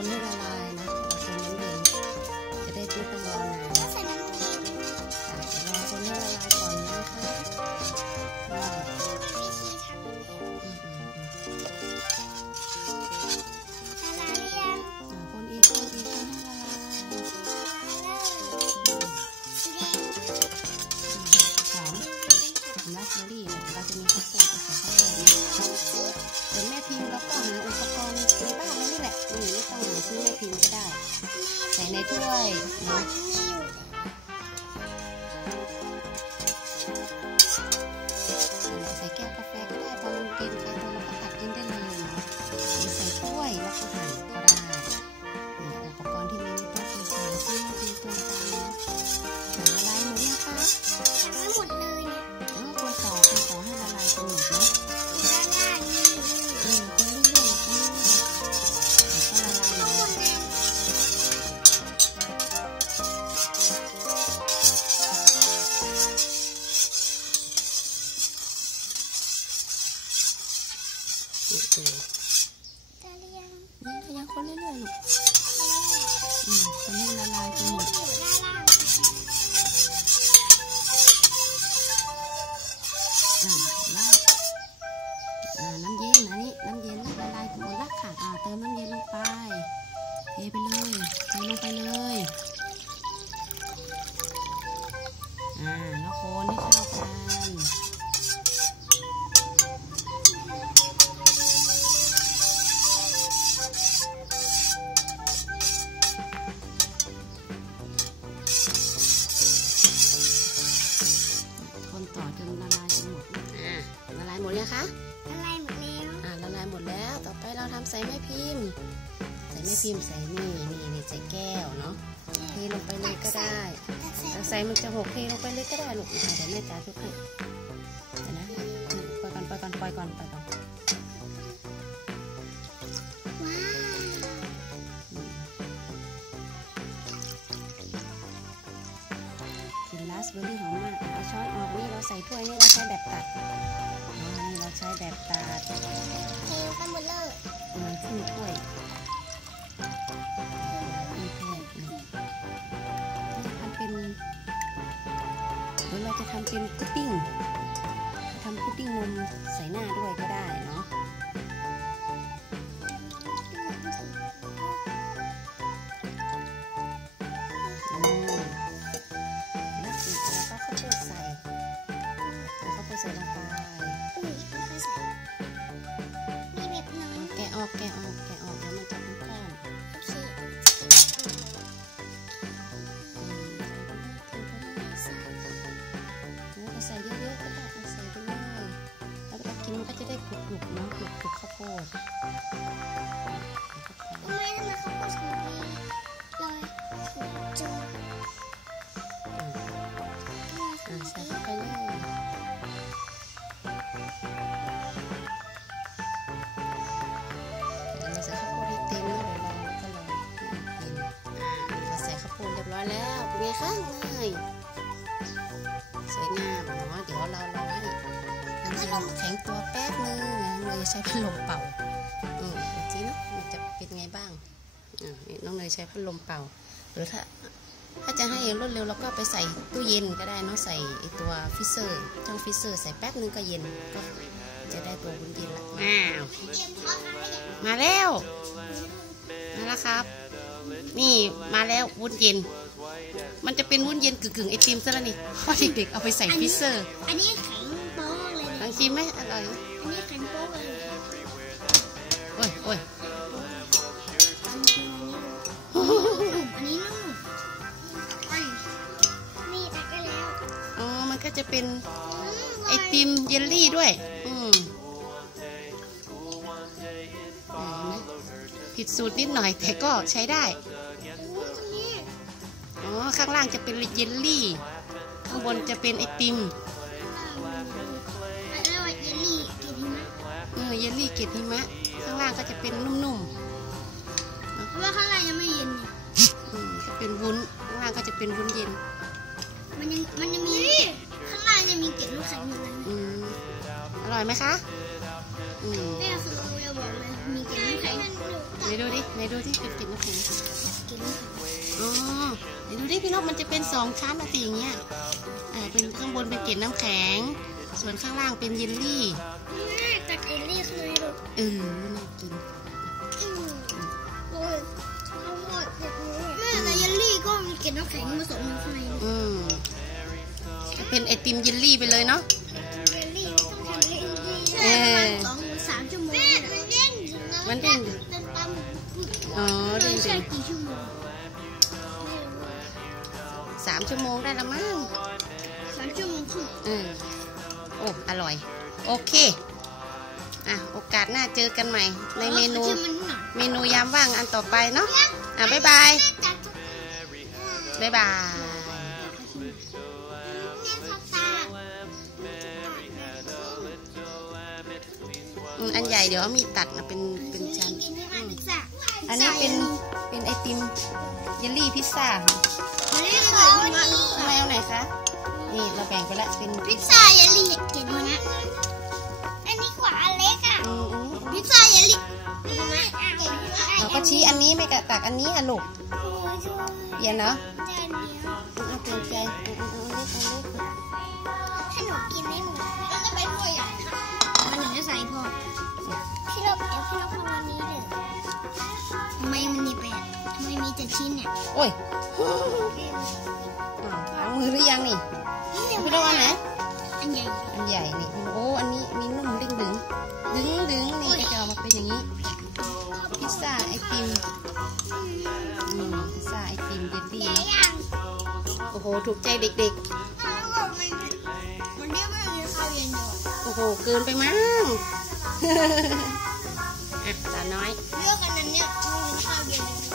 คนให้ละลายนะคนน้ำเย็นจะได้ที่ต้องรอนาน ซื้อในพิมพ์ก็ได้ ใส่ในถ้วยเนาะ อืมคายหมดยังคะอะไรหมดแล้ว อ่าละลายหมดแล้ว ต่อไปเราทำใส่แม่พิมพ์ ใส่แม่พิมพ์ใส่นี่นี่นี่ใส่แก้วเนาะเทลงไปเลยก็ได้ตักใส่เอาใส่มันจะหกเทลงไปเลยก็ได้ลูกอะเดี๋ยวแม่จ๋าทุกให้เดี๋ยวนะอืมปล่อยก่อนปล่อยก่อนปล่อยก่อนปล่อยก่อน ราสเบอร์รี่หอมมากเอาช้อนออกนี่เราใส่ถ้วยนี่เราใช้แบบตัดนี่เราใช้แบบตัดเทลกันหมดเลยอืมครึ่งถ้วยครึ่งถ้วยอืมเราจะทำเป็นหรือเราจะทำเป็นพุดดิ้งทำพุดดิ้งนมใส่หน้าด้วยก็ได้เนาะ จะได้กรุบๆเนาะกรุบๆข้าวโพดทำไมทำไมเขาวโพดถึงนี้ลอยจุ๊บอืมทำไมอ่าเขาใส่ถึงเข้าไปเลยเราใส่ข้าวโพดให้เต็มแล้วเดี๋ยวเราก็ลองกินเราใส่ข้าวโพดเรียบร้อยแล้วเป็นไงคะง่ายสวยงามเนาะเดี๋ยวเรา รอให้น้ำเย็นแข็งตัวแป๊บนึงนะเราจะใช้พัดลมเป่าอืมดูสิเนะมันจะเป็นไงบ้างอ่าน้องเนยใช้พัดลมเป่า หรือถ้าถ้าจะให้รวดเร็วเราก็ไปใส่ตู้เย็นก็ได้เนาะใส่ไอตัวฟิเซอร์ช่องฟิเซอร์ใส่แป๊บนึงก็เย็นก็จะได้ตัววุ้นเย็นละอ้าวเตรียมทอดอะไรอย่ามาแล้วมาแล้วครับ นี่มาแล้ววุ้นเย็น มันจะเป็นวุ้นเย็นกึ่งๆไอติมซะแล้วนี่เพราะเด็กๆเอาไปใส่ฟิเซอร์ อันนี้ แข็งโป๊กเลยลนะองชิมไหมอร่อยอันนี้ข็งโป๊กเลยโอ้ยโอ้ยอันนี้นุ่มไอ้นี่ตักได้แล้ว อ๋อ มันก็จะเป็นไอติมเยลลี่ด้วย อืมผิดสูตรนิดหน่อยแต่ก็ใช้ได้ อ๋อ ข้างล่างจะเป็นเยลลี่ ข้างบนจะเป็นไอติม เออเยลลี่เกล็ดหิมะ ข้างล่างก็จะเป็นนุ่มเพราะว่าข้างในยังไม่เย็นเนี่ยๆอืมจะเป็นวุ้น ข้างล่างก็จะเป็นวุ้นเย็น มันยังมันยังมี ข้างในยังมีเกล็ดน้ำแข็งอยู่เลยอืมอร่อยไหมคะอืมนี่คือเราบอกเลยมีเกล็ดน้ำแข็งไหนดูดิไหนดูที่เป็นเกล็ดน้ำแข็งเกล็ดน้ำแข็งอ๋อไหนดูดิพี่นกมันจะเป็นสองชั้นอะสิอย่างเงี้ย อ่า เป็นข้างบนเป็นเกล็ดน้ำแข็ง ส่วนข้างล่างเป็นเยลลี่ เออน่ากินโอ้ยเอาหมดเด็ดแม่แต่เยลลี่ก็มีเกล็ดน้ำแข็งผสมอยู่ข้างในด้วยอืมเป็นไอติมเยลลี่ไปเลยเนาะเยลลี่ต้องทำเยลลี่เออสองหรือสามชั่วโมงแม่มันเด้งอยู่นะมันเด้งเดินตามอ๋อเดิเด้นงใช้ๆกี่ชั่วโมงสามชั่วโมงได้ละมั้งสามชั่วโมงครึ่งเออโอ้อร่อย โอเค อะโอกาสหน้าเจอกันใหม่ ในเมนูอามันหนักเมนูยามว่างอันต่อไปเนาะอะบ๊ายบายจัดบ๊ายบายแม่ทับตาอืมอันใหญ่เดี๋ยวเอามีดตัดนะเป็นเป็นชั้นกินที่บ้านพิซซ่าอันนี้เป็นเป็นไอติมเยลลี่พิซซ่ามันไม่ได้เหมือนวันนี้ทำไมเอาไหนคะ นี่เราแบ่งไปละเป็นพิซซ่าเยลลี่เห็นไหมนะ ก็ชี้อันนี้ไม่กะตักอันนี้อะลูกเย็นเนาะจานเดียวเอเกรงใจถ้าหนูกินไม่หมดก็จะเป็นถ้วใหญ่ค่ะมันถึงจะใส่พ่อพี่ลบเดี๋ยวพี่ลบพอวันนี้เลยทำไมมันมีแปดทำไมมีแต่ชิ้นเนี่ยโอ้ยเอามือหรือยังนี่พี่ต้องเอาไหนอันใหญ่อันใหญ่นี่โอ้อันนี้มีนุ่มดึงดึงดึงดึงนี่ก็จะออกมาเป็นอย่างนี้ เยลลี่ใหญ่เนาะยังโอ้โห ถูกใจเด็กถ้าบอกมันมันเรียกว่ามีข้าวเย็นอยู่ๆโอ้โห เกินไปมั้งอะตาน้อย เลือกอันนั้นเนี่ยมันมีข้าวเย็นเลย